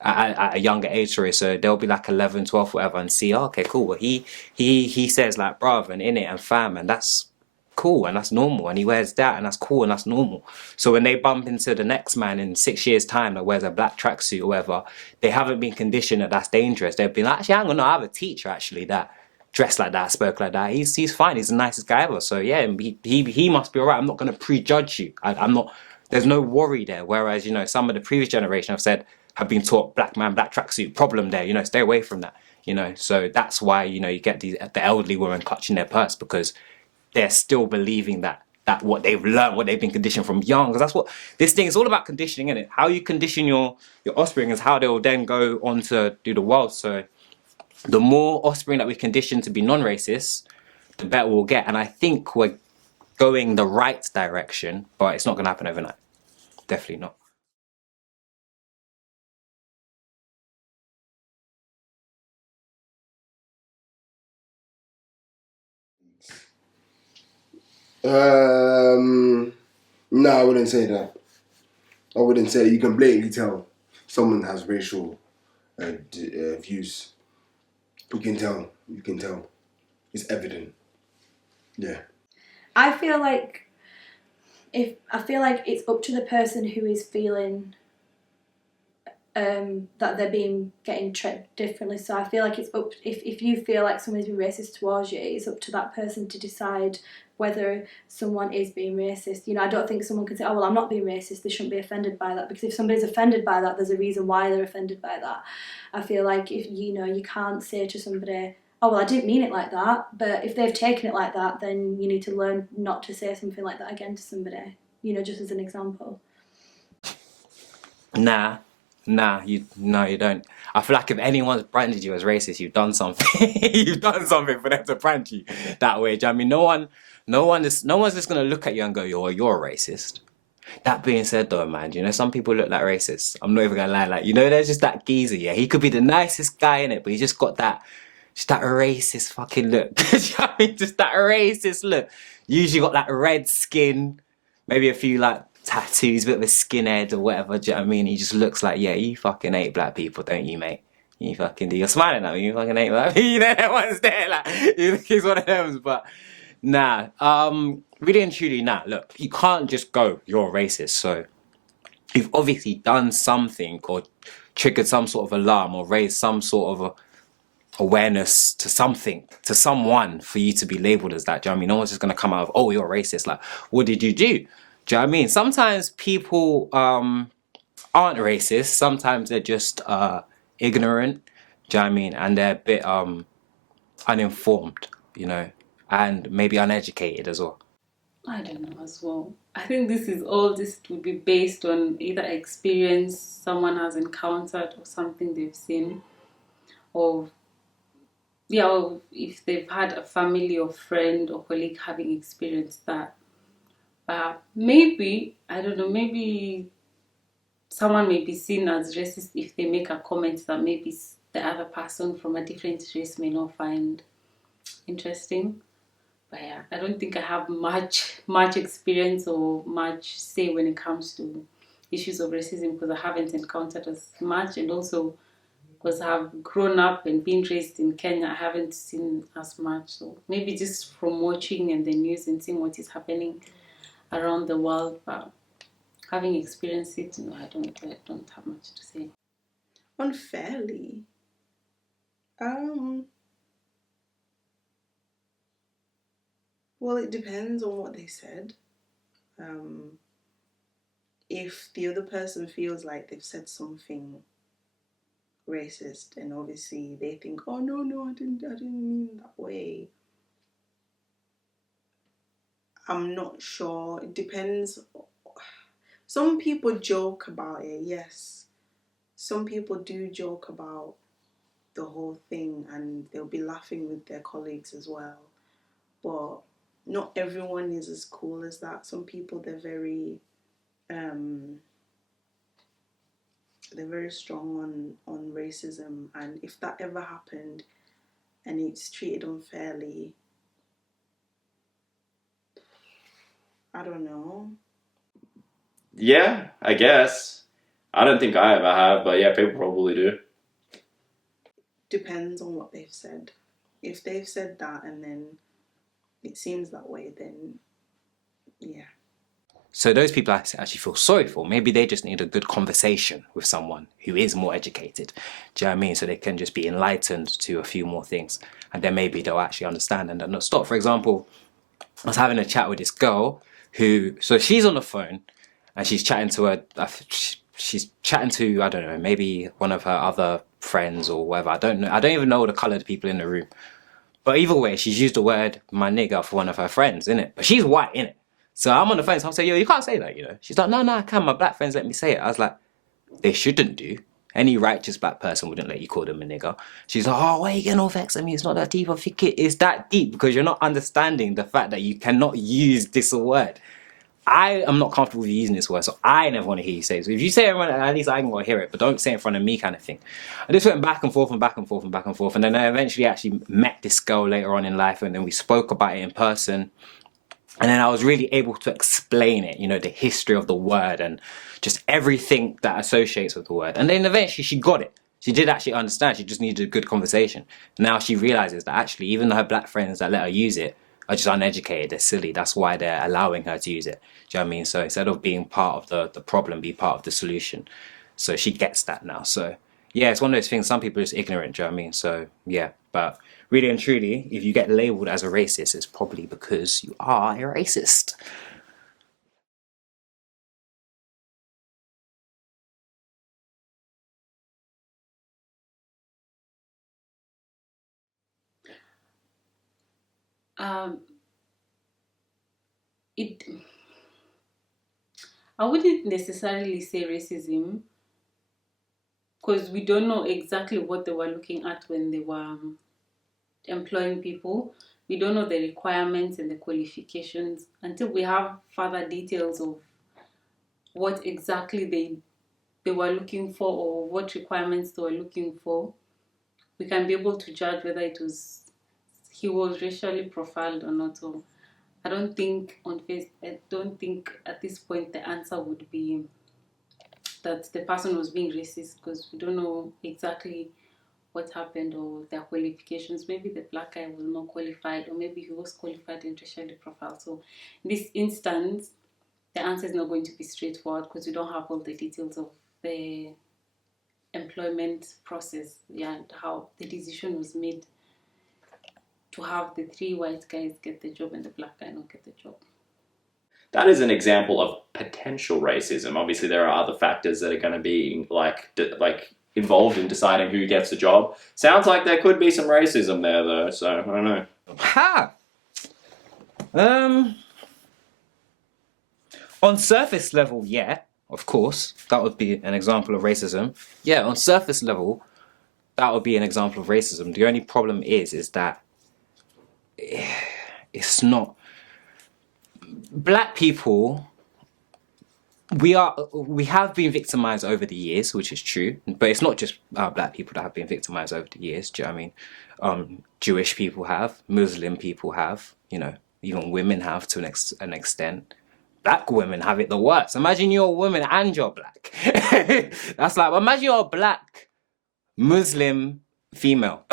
at a younger age, sorry. So they'll be like 11, 12, whatever, and see, oh, okay, cool. Well, he says like bruv and innit and fam, and that's cool and that's normal, and he wears that and that's cool and that's normal. So when they bump into the next man in 6 years' time that wears a black tracksuit or whatever, they haven't been conditioned that that's dangerous. They've been like, actually, hang on, no, I have a teacher actually that dressed like that, spoke like that. He's fine. He's the nicest guy ever. So yeah, he must be alright. I'm not gonna prejudge you. I'm not. There's no worry there. Whereas some of the previous generation have been taught black man, black tracksuit, problem there. Stay away from that. So that's why you get the elderly women clutching their purse, because they're still believing that what they've learned, what they've been conditioned from young, because that's what this thing is all about, conditioning, isn't it? How you condition your offspring is how they'll then go on to do the world. So the more offspring that we condition to be non-racist, the better we'll get. And I think we're going the right direction, but it's not going to happen overnight. Definitely not. No, I wouldn't say that. I wouldn't say that. You can blatantly tell someone has racial views. You can tell. You can tell. It's evident. Yeah. I feel like it's up to the person who is feeling that they're getting treated differently. So I feel like it's up if you feel like somebody's been racist towards you, it's up to that person to decide whether someone is being racist. You know, I don't think someone can say, oh well, I'm not being racist, they shouldn't be offended by that, because if somebody's offended by that, there's a reason why they're offended by that. I feel like if you can't say to somebody, oh well, I didn't mean it like that, but if they've taken it like that, then you need to learn not to say something like that again to somebody, you know, just as an example. Nah, you don't. I feel like if anyone's branded you as racist, you've done something. You've done something for them to brand you that way. Do you know what I mean, no one's just gonna look at you and go, you're a racist. That being said, though, man, you know, some people look like racists. I'm not even gonna lie. Like, you know, there's just that geezer. Yeah, he could be the nicest guy in it, but he's just got that racist fucking look. Do you know what I mean? Just that racist look. Usually got that red skin, maybe a few like tattoos, bit of a skinhead or whatever. Do you know what I mean? He just looks like, yeah, you fucking hate black people, don't you, mate? You fucking do. You're smiling at me. You fucking hate black people. You know, that one's there. Like, he's one of them. But nah, really and truly, nah. Look, you can't just go, you're a racist. So you've obviously done something or triggered some sort of alarm or raised some sort of awareness to something, to someone, for you to be labelled as that. Do you know what I mean? No one's just going to come out of, oh, you're a racist. Like, what did you do? Do you know what I mean? Sometimes people aren't racist. Sometimes they're just ignorant. Do you know what I mean? And they're a bit uninformed, you know, and maybe uneducated as well. I don't know as well. I think this would be based on either experience someone has encountered or something they've seen, or if they've had a family or friend or colleague having experienced that. Maybe, I don't know, maybe someone may be seen as racist if they make a comment that maybe the other person from a different race may not find interesting. But yeah, I don't think I have much experience or much say when it comes to issues of racism, because I haven't encountered as much, and also because I've grown up and been raised in Kenya, I haven't seen as much. So maybe just from watching and the news and seeing what is happening around the world, but having experienced it, no, I don't have much to say. Unfairly. Well, it depends on what they said. If the other person feels like they've said something racist, and obviously they think, oh no, I didn't mean that way. I'm not sure. It depends. Some people joke about it, yes. Some people do joke about the whole thing, and they'll be laughing with their colleagues as well. But not everyone is as cool as that. Some people, they're very strong on racism, and if that ever happened and it's treated unfairly, I don't know. Yeah, I guess. I don't think I ever have, but yeah, people probably do. Depends on what they've said. If they've said that and then it seems that way, then yeah. So those people I actually feel sorry for, maybe they just need a good conversation with someone who is more educated. Do you know what I mean? So they can just be enlightened to a few more things, and then maybe they'll actually understand and not stop. For example, I was having a chat with this girl so she's on the phone and she's chatting to I don't know, maybe one of her other friends or whatever. I don't know. I don't even know the coloured people in the room. But either way, she's used the word my nigger for one of her friends, innit? But she's white, innit? So I'm on the phone, so I'm saying, yo, you can't say that, you know? She's like, no, I can. My black friends let me say it. I was like, they shouldn't do. Any righteous black person wouldn't let you call them a nigger. She's like, oh, why are you getting all vexed at me? It's not that deep. I think it is that deep because you're not understanding the fact that you cannot use this word. I am not comfortable with you using this word, so I never want to hear you say it. So if you say it, at least I can go hear it, but don't say it in front of me, kind of thing. I just went back and forth and back and forth and back and forth, and then I eventually actually met this girl later on in life, and then we spoke about it in person. And then I was really able to explain it, you know, the history of the word and just everything that associates with the word. And then eventually she got it. She did actually understand. She just needed a good conversation. Now she realizes that actually, even her black friends that let her use it are just uneducated. They're silly. That's why they're allowing her to use it. Do you know what I mean? So instead of being part of the problem, be part of the solution. So she gets that now. So yeah, it's one of those things. Some people are just ignorant. Do you know what I mean? So yeah, but really and truly, if you get labelled as a racist, it's probably because you are a racist. Um, it. I wouldn't necessarily say racism because we don't know exactly what they were looking at when they were employing people. We don't know the requirements and the qualifications until we have further details of what exactly they were looking for or what requirements they were looking for. We can be able to judge whether he was racially profiled or not. So I don't think at this point the answer would be that the person was being racist because we don't know exactly what happened or their qualifications. Maybe the black guy was not qualified, or maybe he was qualified and racially profiled. So in this instance, the answer is not going to be straightforward because we don't have all the details of the employment process, and how the decision was made to have the 3 white guys get the job and the black guy not get the job. That is an example of potential racism. Obviously, there are other factors that are going to be like involved in deciding who gets the job. Sounds like there could be some racism there, though. So I don't know. Ha! On surface level, yeah, of course, that would be an example of racism. Yeah, on surface level, that would be an example of racism. The only problem is that it's not. Black people, we have been victimized over the years, which is true, but it's not just black people that have been victimized over the years. Do you know what I mean? Jewish people have, Muslim people have, even women have to an extent. Black women have it the worst. Imagine you're a woman and you're black. That's like, imagine you're a black Muslim female.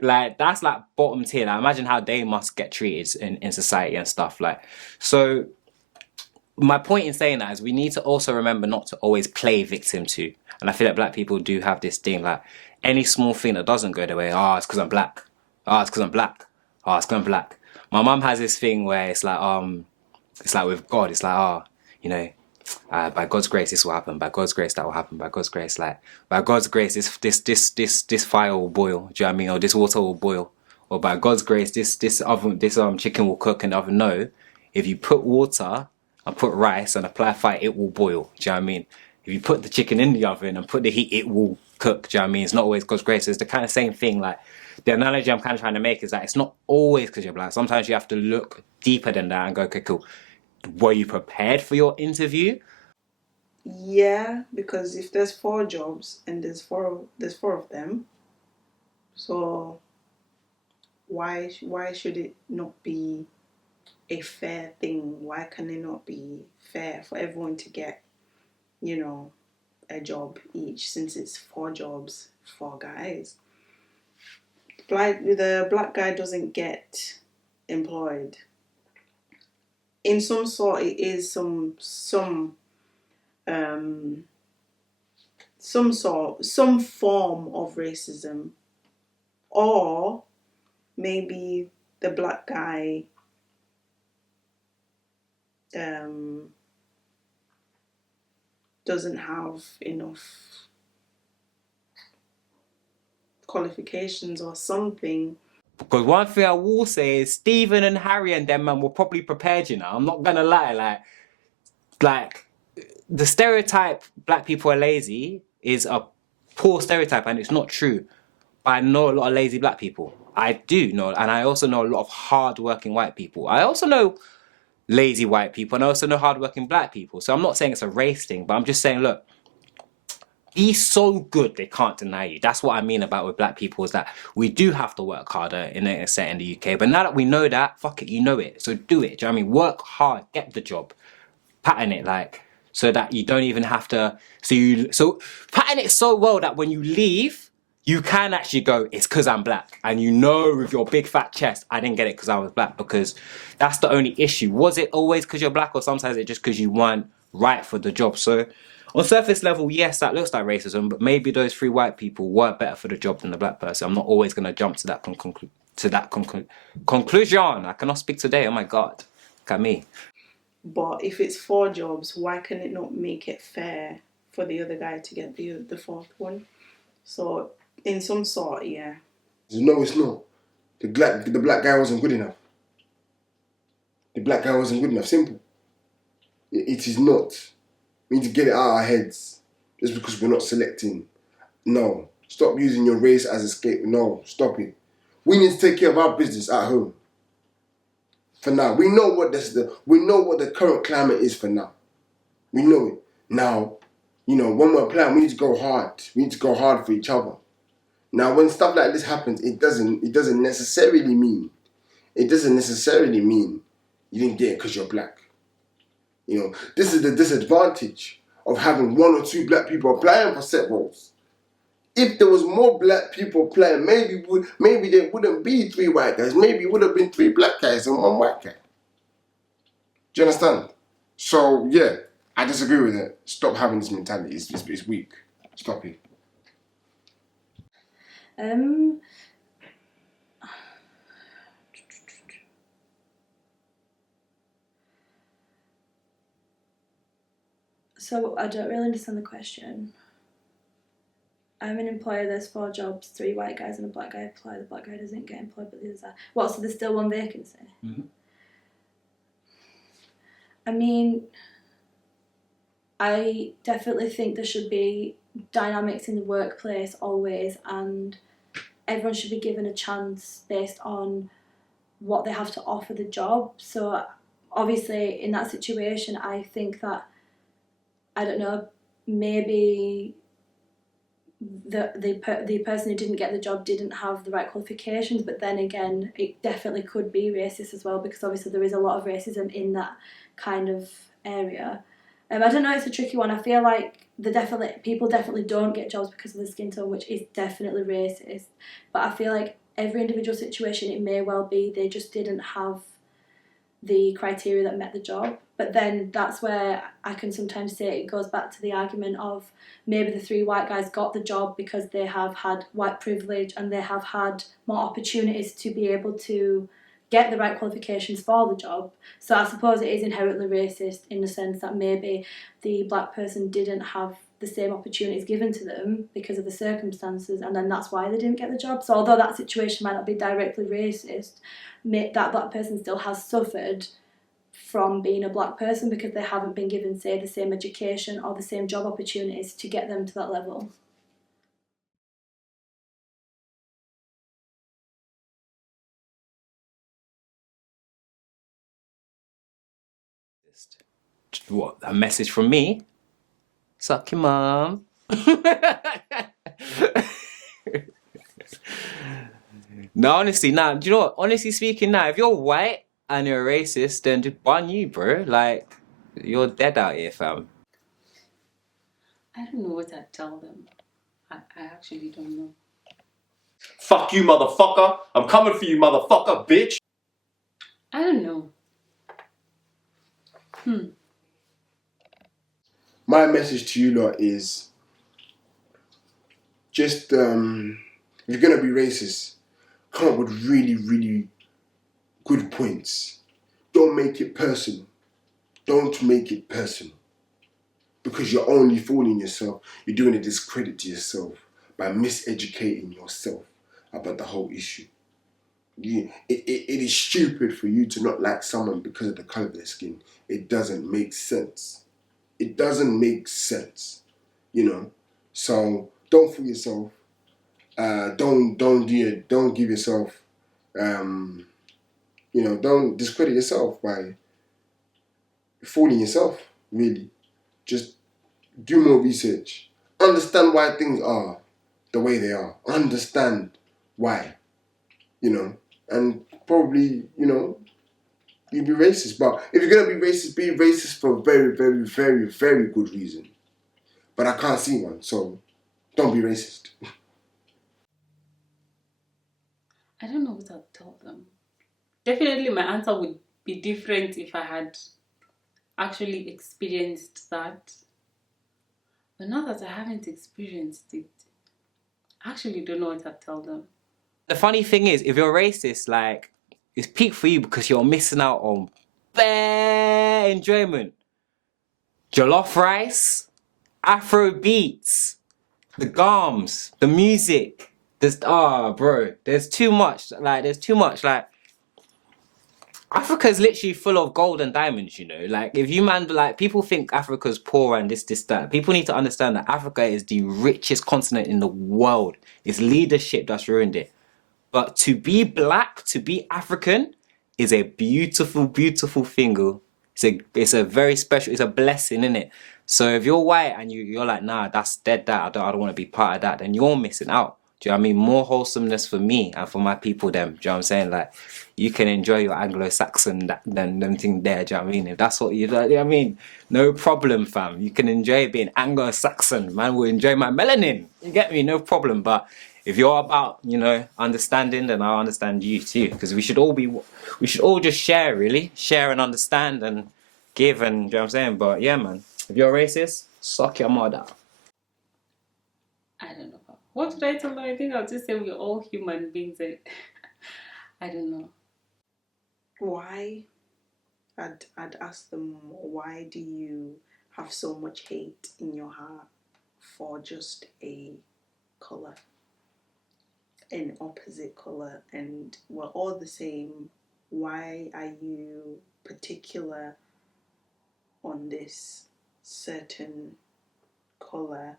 Like, that's like bottom tier. Like, imagine how they must get treated in society and stuff. Like, so my point in saying that is we need to also remember not to always play victim too. And I feel like black people do have this thing, like any small thing that doesn't go their way, it's because I'm black. It's because I'm black. It's because I'm black. My mum has this thing where it's like with God, it's like, by God's grace this will happen, by God's grace that will happen, by God's grace, like by God's grace this fire will boil, do you know what I mean? Or this water will boil. Or by God's grace this chicken will cook in the oven. No. If you put water and put rice and apply fire, it will boil, do you know what I mean? If you put the chicken in the oven and put the heat, it will cook, do you know what I mean? It's not always God's grace. It's the kind of same thing, like the analogy I'm kind of trying to make is that it's not always because you're black. Sometimes you have to look deeper than that and go, okay, cool. Were you prepared for your interview? Yeah, because if there's 4 jobs and there's four of them, so why should it not be a fair thing? Why can it not be fair for everyone to get, a job each, since it's 4 jobs, 4 guys? The black guy doesn't get employed. In some sort, it is some form of racism, or maybe the black guy doesn't have enough qualifications or something. Because one thing I will say is Stephen and Harry and them man were probably prepared, I'm not gonna lie, like the stereotype black people are lazy is a poor stereotype and it's not true. But I know a lot of lazy black people. I do know, and I also know a lot of hard-working white people. I also know lazy white people, and I also know hard-working black people. So I'm not saying it's a race thing, but I'm just saying, look, be so good they can't deny you. That's what I mean about with black people, is that we do have to work harder in a set in the UK. But now that we know that, fuck it, you know it. So do it. Do you know what I mean? Work hard, get the job, pattern it. Like, so that you don't even have to. So pattern it so well that when you leave, you can actually go, it's because I'm black. And you know with your big fat chest, I didn't get it because I was black, because that's the only issue. Was it always because you're black, or sometimes it's just because you weren't right for the job? So on surface level, yes, that looks like racism, but maybe those 3 white people were better for the job than the black person. I'm not always going to jump to that conclusion. I cannot speak today. Oh my God. Look at me. But if it's 4 jobs, why can it not make it fair for the other guy to get the 4th one? So in some sort, yeah. No, it's not. The black guy wasn't good enough. The black guy wasn't good enough. Simple. It is not. We need to get it out of our heads just because we're not selecting. No. Stop using your race as a scapegoat. No, stop it. We need to take care of our business at home. For now. We know what the current climate is for now. We know it. Now, when we're playing, we need to go hard. We need to go hard for each other. Now, when stuff like this happens, it doesn't necessarily mean you didn't get it because you're black. This is the disadvantage of having 1 or 2 black people applying for set roles. If there was more black people applying, maybe there wouldn't be 3 white guys. Maybe it would have been 3 black guys and 1 white guy. Do you understand? So yeah, I disagree with it. Stop having this mentality. It's weak. Stop it. So I don't really understand the question. I'm an employer, there's 4 jobs, 3 white guys and a black guy apply. The black guy doesn't get employed, but the others are. What, so there's still 1 vacancy? Mm-hmm. I mean, I definitely think there should be dynamics in the workplace always, and everyone should be given a chance based on what they have to offer the job. So obviously in that situation, I think that, I don't know, maybe the person who didn't get the job didn't have the right qualifications, but then again, it definitely could be racist as well, because obviously there is a lot of racism in that kind of area. I don't know, it's a tricky one. I feel like people definitely don't get jobs because of the skin tone, which is definitely racist. But I feel like every individual situation, it may well be they just didn't have the criteria that met the job. But then that's where I can sometimes say it goes back to the argument of maybe the 3 white guys got the job because they have had white privilege and they have had more opportunities to be able to get the right qualifications for the job. So I suppose it is inherently racist in the sense that maybe the black person didn't have the same opportunities given to them because of the circumstances, and then that's why they didn't get the job. So although that situation might not be directly racist, that black person still has suffered from being a black person because they haven't been given, say, the same education or the same job opportunities to get them to that level. What, a message from me? Suck your mum. No, honestly, nah, do you know what? Honestly speaking, now, if you're white and you're racist, then just bun you, bro. Like, you're dead out here, fam. I don't know what I'd tell them. I actually don't know. Fuck you, motherfucker. I'm coming for you, motherfucker, bitch. I don't know. My message to you lot is just, if you're going to be racist, come up with really, really good points. Don't make it personal. Don't make it personal. Because you're only fooling yourself. You're doing a discredit to yourself by miseducating yourself about the whole issue. It is stupid for you to not like someone because of the colour of their skin. It doesn't make sense. It doesn't make sense, So don't fool yourself. Don't give yourself, don't discredit yourself by fooling yourself. Really, just do more research. Understand why things are the way they are. Understand why, and probably You be racist, but if you're gonna be racist for a very, very, very, very good reason. But I can't see one, so don't be racist. I don't know what I'd tell them. Definitely my answer would be different if I had actually experienced that. But now that I haven't experienced it, I actually don't know what I'd tell them. The funny thing is, if you're racist, like, it's peak for you because you're missing out on bare enjoyment. Jollof rice, Afro beats, the garms, the music. There's too much. Like, Africa's literally full of gold and diamonds, you know. Like, if you people think Africa's poor and this, that. People need to understand that Africa is the richest continent in the world. It's leadership that's ruined it. But to be black, to be African, is a beautiful, beautiful thing. Oh. It's a very special, it's a blessing, isn't it? So if you're white and you're like, nah, that's dead, that I don't want to be part of that, then you're missing out. Do you know what I mean? More wholesomeness for me and for my people, them. Do you know what I'm saying? Like, you can enjoy your Anglo-Saxon than them thing there. Do you know what I mean? If that's what you know what I mean? No problem, fam. You can enjoy being Anglo-Saxon. Man will enjoy my melanin. You get me? No problem. But if you're about, you know, understanding, then I'll understand you too. Because we should all just share, really. Share and understand and give, and, you know what I'm saying? But yeah, man. If you're racist, suck your mother. I don't know. What did I tell them? I think I'll just say we're all human beings. I don't know. Why? I'd ask them, why do you have so much hate in your heart for just a colour? An opposite colour, and we're all the same. Why are you particular on this certain colour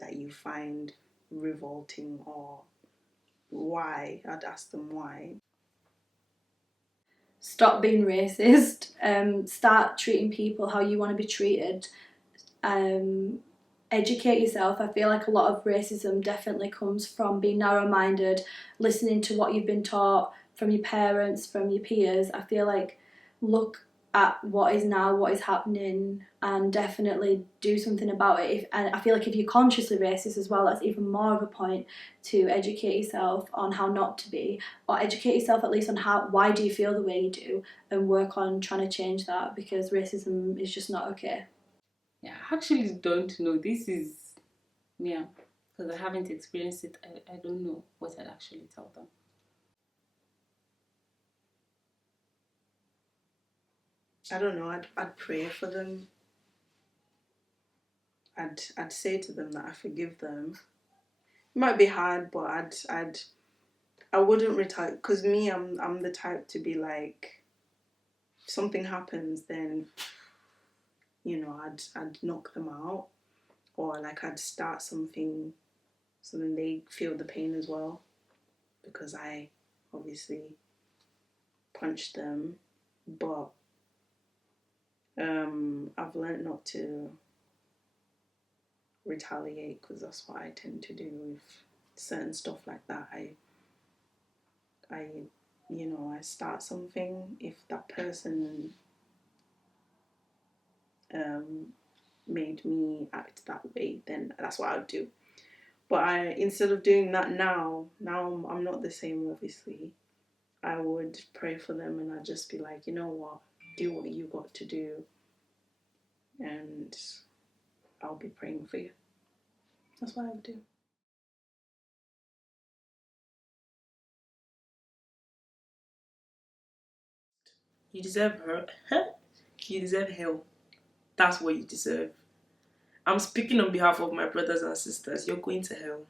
that you find revolting, or why? I'd ask them why. Stop being racist. Start treating people how you want to be treated. Educate yourself. I feel like a lot of racism definitely comes from being narrow-minded, listening to what you've been taught from your parents, from your peers. I feel like look at what is now, what is happening, and definitely do something about it. And I feel like if you're consciously racist as well, that's even more of a point to educate yourself on how not to be, or educate yourself at least on why do you feel the way you do, and work on trying to change that, because racism is just not okay. Yeah, I actually don't know. This is, yeah, because I haven't experienced it. I don't know what I'd actually tell them. I don't know. I'd pray for them. I'd say to them that I forgive them. It might be hard, but I wouldn't retaliate, because me, I'm the type to be like, if something happens, then, you know, I'd knock them out, or like I'd start something so then they feel the pain as well, because I obviously punched them. But I've learned not to retaliate, because that's what I tend to do with certain stuff like that. I start something. If that person made me act that way, then that's what I would do. But instead of doing that now I'm not the same, obviously. I would pray for them, and I'd just be like, you know what, do what you got to do, and I'll be praying for you. That's what I would do. You deserve hurt. You deserve hell. That's what you deserve. I'm speaking on behalf of my brothers and sisters. You're going to hell.